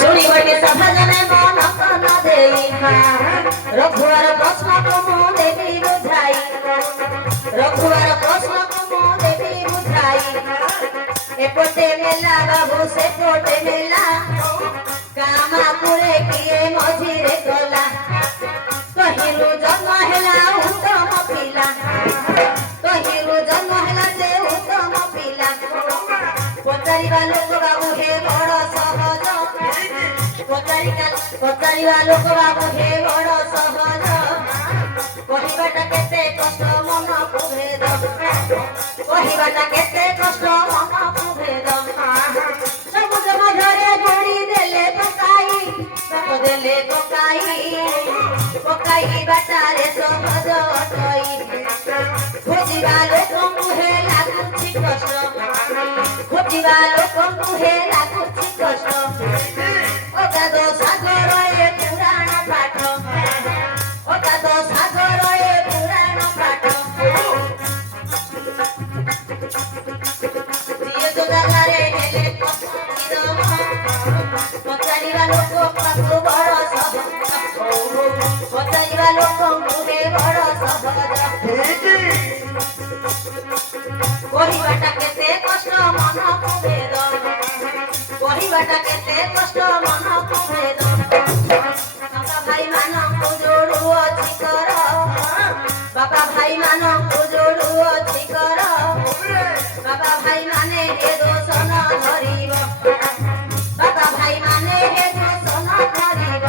ଶୁଣିବନି ସଭା ଜନେ ମନ କନ ଦେଇ ରଘୁବାର ପ୍ରଶ୍ନକୁ ମୁଁ ଦେବି ବୁଝାଇ ରଘୁବାର ପ୍ରଶ୍ନକୁ ମୁଁ ଦେବି ବୁଝାଇ ଏପଟେ ନେଲା ବାବୁ ସେପଟେ ନେଲା କାମାପୁରେ କିଏ ମଝିରେ ଗଲା ତହିଁରୁ ଜନ୍ମ ହେଲା ଉତ୍ତମ ପିଲା ତହିଁରୁ ଜନ୍ମ ହେଲା ସେ ଉତ୍ତମ ପିଲା ପଚାରିବା ଲୋକ ବାବୁ ହେ ବଡ଼ ସହଜ ପଚାରିବା ଲୋକ ବାବୁ ହେ ବଡ଼ ସହଜ କହିବାଟା କେତେ କଷ୍ଟ ମନକୁ ଭେଦ କହିବାଟା କେତେ କଷ୍ଟ ମନକୁ ଭେଦ ସମୁଦ୍ର ମଧ୍ୟରେ ବୁଡ଼ି ଦେଲେ ପକାଇ ବାଟାରେ ସହଜ ଅଟଇ ଖୋଜିବା ଲୋକଙ୍କୁ ହେ ଲାଗୁଛି କଷ୍ଟ ଖୋଜିବା ଲୋକଙ୍କୁ ହେ ଲାଗୁଛି କଷ୍ଟ ଅଗାଧ ସାଗର ଏ ପୁରାଣ ପାଠ ଅଗାଧ ସାଗର ଏ ପୁରାଣ ପାଠ ଯିଏ ଯୋ ଜାଗାରେ ହେଲେ ପଚାରିବା ଲୋକ ପାଖକୁ ବଡ଼ ସହଜ ପଚାରିବା ଲୋକଙ୍କୁ ହେ ବଡ଼ ସହଜ କହିବାଟା କେତେ କଷ୍ଟ ମନକୁ ଭେଦ କହିବାଟା କେତେ କଷ୍ଟ ମନକୁ ଭେଦ ବାପା ଭାଇ ମାନଙ୍କୁ ଯୋଡୁଅଛି କର ବାପା ଭାଇ ମାନଙ୍କୁ ଯୋଡୁଅଛି କର ବାପା ଭାଇ ମାନେ ହେ ଦୋଷ ନ ଧରିବ ବାପା ଭାଇ ମାନେ ହେ ଦୋଷ ନ ଧରିବ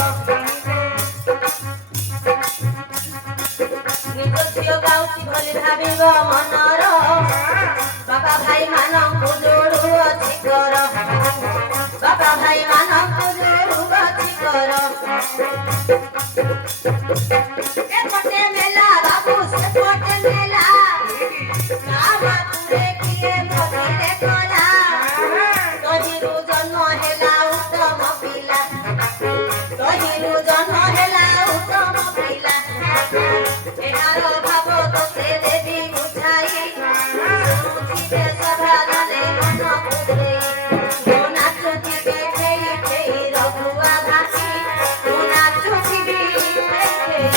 ନିଜ ଝିଅ ଗାଉଛି ବୋଲି ଭାବିବ ମନର ବାପା ଭାଇ ମାନଙ୍କୁ ଯୋଡୁଅଛି କର ବାପା ଭାଇ ମାନଙ୍କୁ ଯୋଡୁଅଛି କର ଏପଟେ ନେଲା ବାବୁ ସେପଟେ ନେଲା କାମାପୁରେ କିଏ ମଝିରେ ଗଲା ତହିଁରୁ ଜନ୍ମ ହେଲା ଉତ୍ତମ ପିଲା ତହିଁରୁ ଜନ୍ମ ହେଲା ଉତ୍ତମ ପିଲା ଏହାର ଭାବ ତୋତେ ଦେବି ବୁଝାଇ ଶୁଣୁଥିବେ ସଭା ଜନେ ମନକୁ ଦେଇ ମୁଁ ନାଚୁଥିବି ଖେଳି ଖେଳି ରଘୁଆ ଭାସି ମୁଁ ନାଚୁଥିବି ଖେଳି ଖେଳି